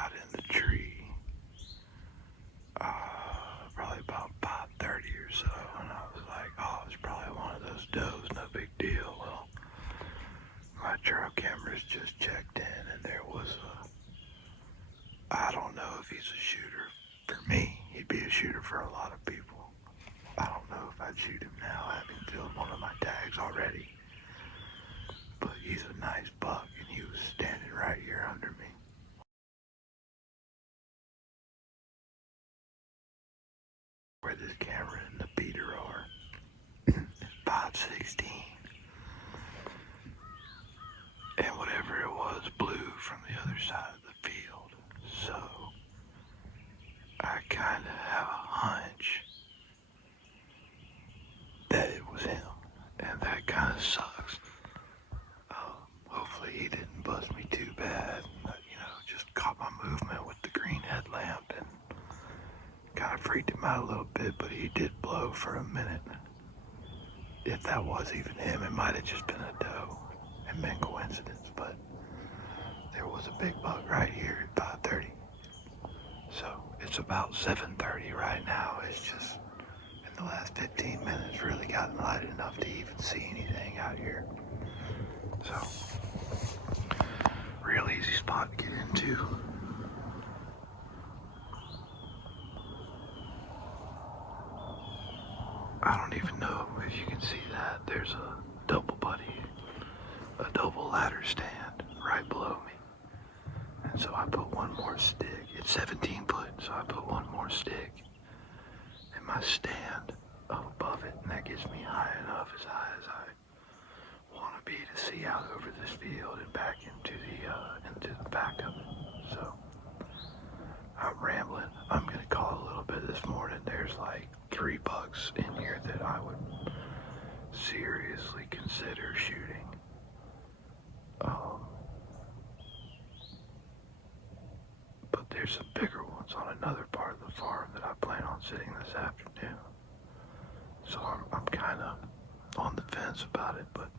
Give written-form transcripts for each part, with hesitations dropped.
got in the tree probably about 5:30 or so, and I was like, oh, it's probably one of those does, no big deal. Well, my trail cameras just checked in, and there was I don't know if he's a shooter. For me, he'd be a shooter for a lot of people. I don't know if I'd shoot him now, having filled one of my tags already. But he's a nice buck, and he was standing right here under me. Where this camera and the beater are. 516. And whatever it was blew from the other side of the field. So I kind of have a hunch that it was him. And that kind of sucks. Hopefully he didn't bust me too bad. But, just caught my movement with the green headlamp and kind of freaked him out a little bit, but he did blow for a minute. If that was even him, it might have just been a doe and been coincidence, but there was a big buck right here at 5:30. So it's about 7:30 right now. It's just in the last 15 minutes really gotten light enough to even see anything out here. So real easy spot to get into. I don't even know if you can see that. There's a double ladder stand right below me. And so I put one more stick. It's 17 foot, so I put one more stick in my stand up above it, and that gets me high enough, as high as I want to be to see out over this field and back into the back of it. So I'm rambling. I'm gonna call a little bit this morning. There's like 3 bucks in here that I would seriously consider shooting. But there's some bigger ones on another part of the farm that I plan on sitting this afternoon. So I'm kind of on the fence about it, but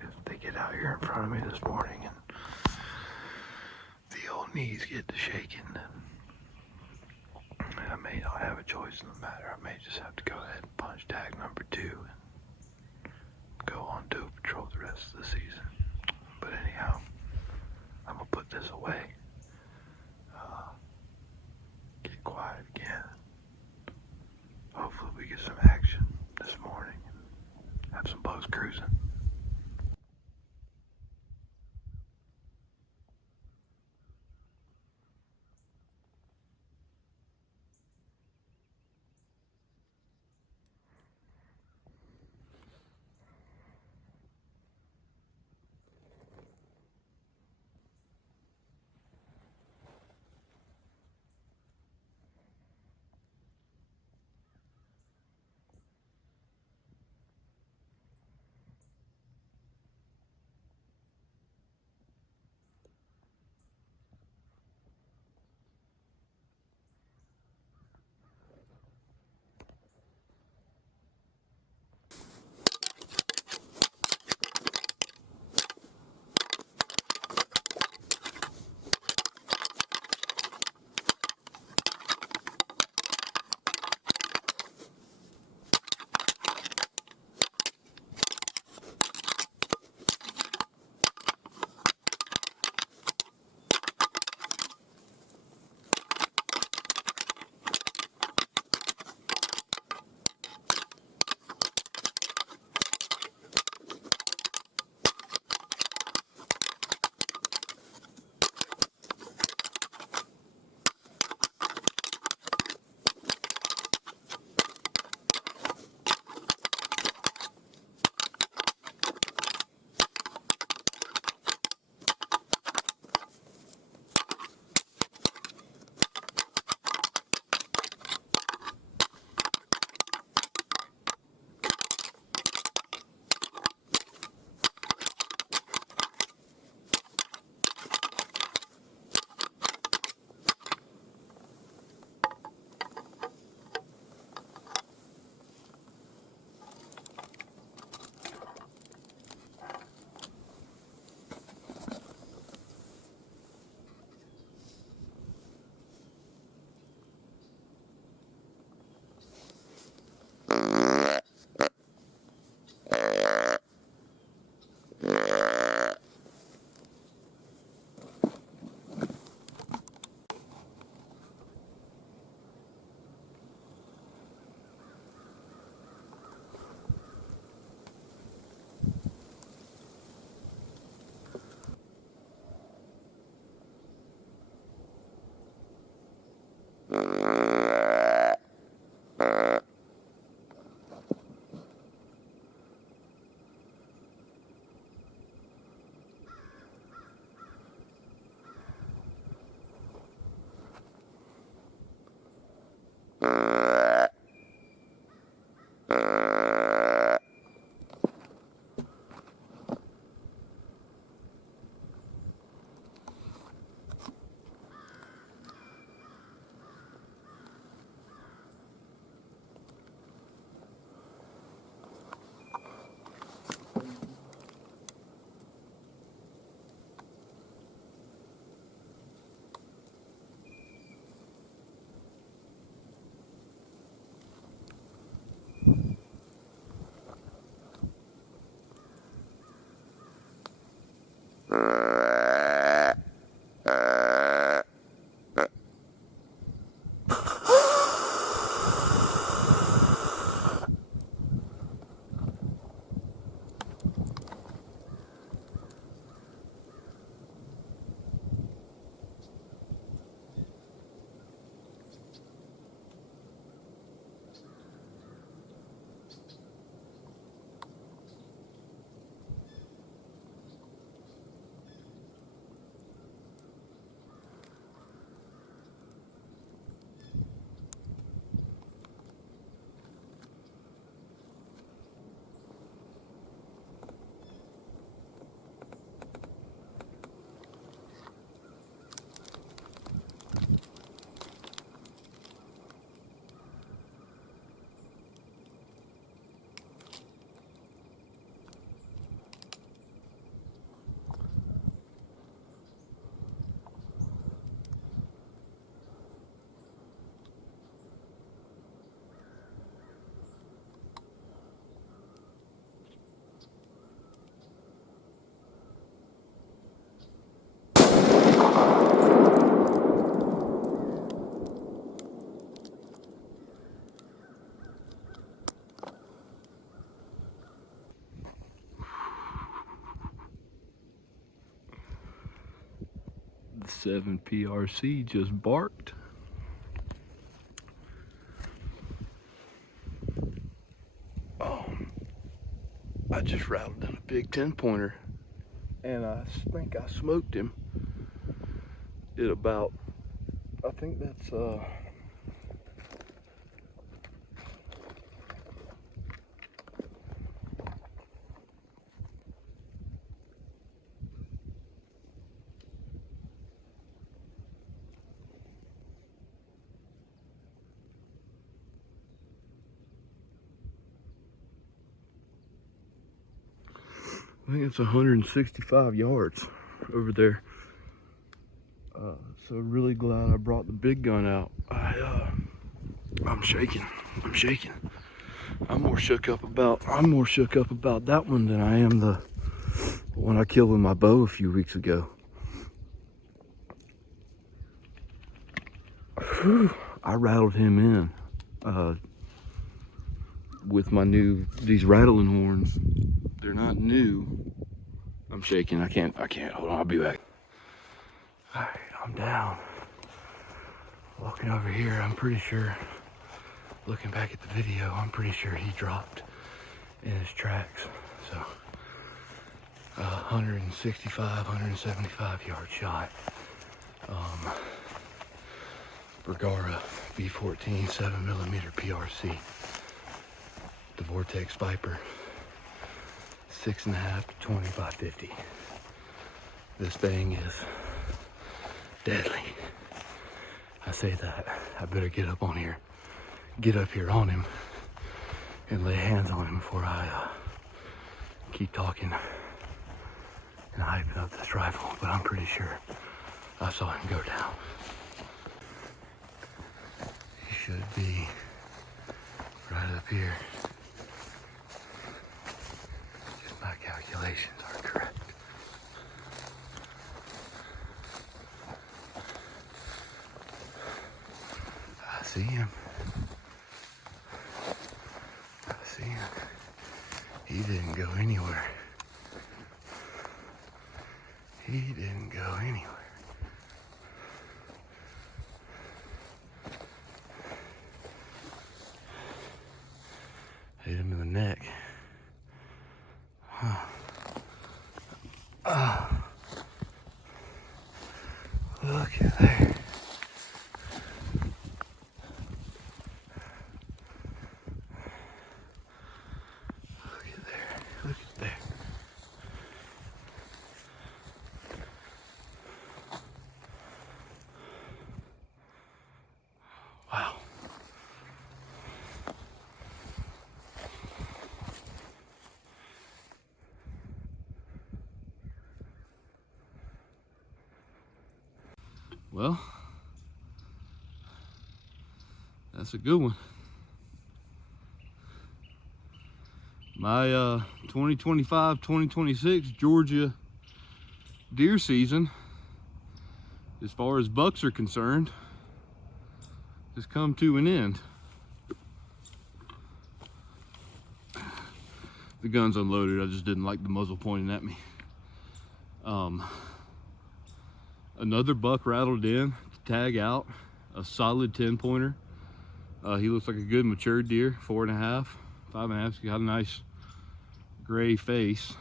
if they get out here in front of me this morning and the old knees get to shaking, then I may not have a choice in the matter. I may just have to go ahead and punch tag number 2 and go on doe patrol the rest of the season. But anyhow, I'm gonna put this away. Get quiet again. Hopefully we get some action this morning and have some bugs cruising. 7 PRC just barked. Oh, I just rattled in a big 10-pointer, and I think I smoked him at about, I think that's I think it's 165 yards over there. So really glad I brought the big gun out. I'm shaking. I'm more shook up about that one than I am the one I killed with my bow a few weeks ago. Whew, I rattled him in with these rattling horns. They're not new. I'm shaking. I can't. Hold on, I'll be back. All right, I'm down. Walking over here, I'm pretty sure, looking back at the video, I'm pretty sure he dropped in his tracks. So, 165, 175 yard shot. Bergara B14 7mm PRC. The Vortex Viper. 6.5 to 20 by 50. This thing is deadly. I say that, I better get up here on him and lay hands on him before I keep talking and hyping up this rifle, but I'm pretty sure I saw him go down. He should be right up here. If my calculations are correct. I see him. He didn't go anywhere. Hit him in the neck. Huh. Look at there. Look at there. Wow. Well, that's a good one. My 2025-2026 Georgia deer season, as far as bucks are concerned, has come to an end. The gun's unloaded, I just didn't like the muzzle pointing at me. Another buck rattled in to tag out, a solid 10-pointer. He looks like a good mature deer, 4.5, 5.5. He's got a nice gray face.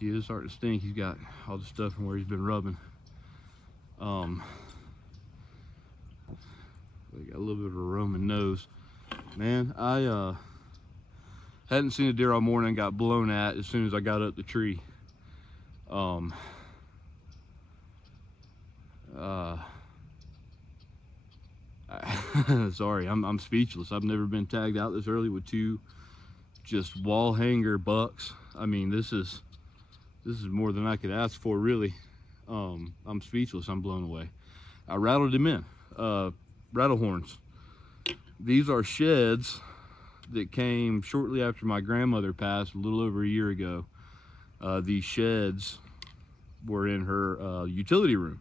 He is starting to stink. He's got all the stuff from where he's been rubbing. They got a little bit of a Roman nose. Man, I hadn't seen a deer all morning, got blown at as soon as I got up the tree. Sorry, I'm speechless. I've never been tagged out this early with two just wall hanger bucks. I mean, this is more than I could ask for, really. I'm speechless. I'm blown away. I rattled him in. Rattle horns. These are sheds that came shortly after my grandmother passed, a little over a year ago. These sheds were in her utility room.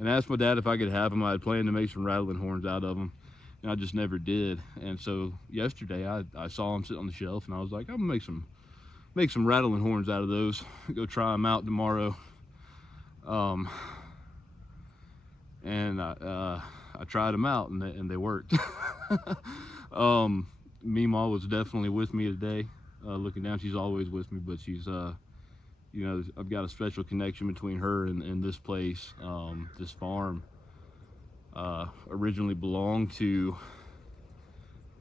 And I asked my dad if I could have them. I had planned to make some rattling horns out of them, and I just never did. And so yesterday I saw them sitting on the shelf, and I was like, I'm gonna make some rattling horns out of those. Go try them out tomorrow. and I tried them out, and they worked. Mema was definitely with me today. Looking down, she's always with me, but she's you know, I've got a special connection between her and this place. This farm originally belonged to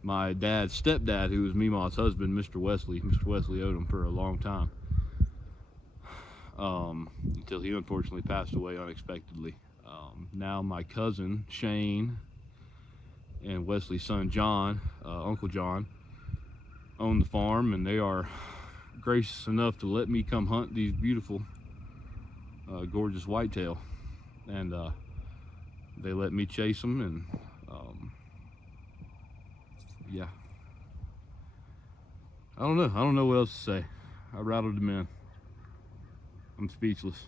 my dad's stepdad, who was Mema's husband, Mr. Wesley. Mr. Wesley owed him for a long time, until he unfortunately passed away unexpectedly. Now my cousin Shane and Wesley's son John, Uncle John, own the farm, and they are gracious enough to let me come hunt these beautiful, gorgeous whitetail, and they let me chase them, and yeah, I don't know what else to say. I rattled them in. I'm speechless.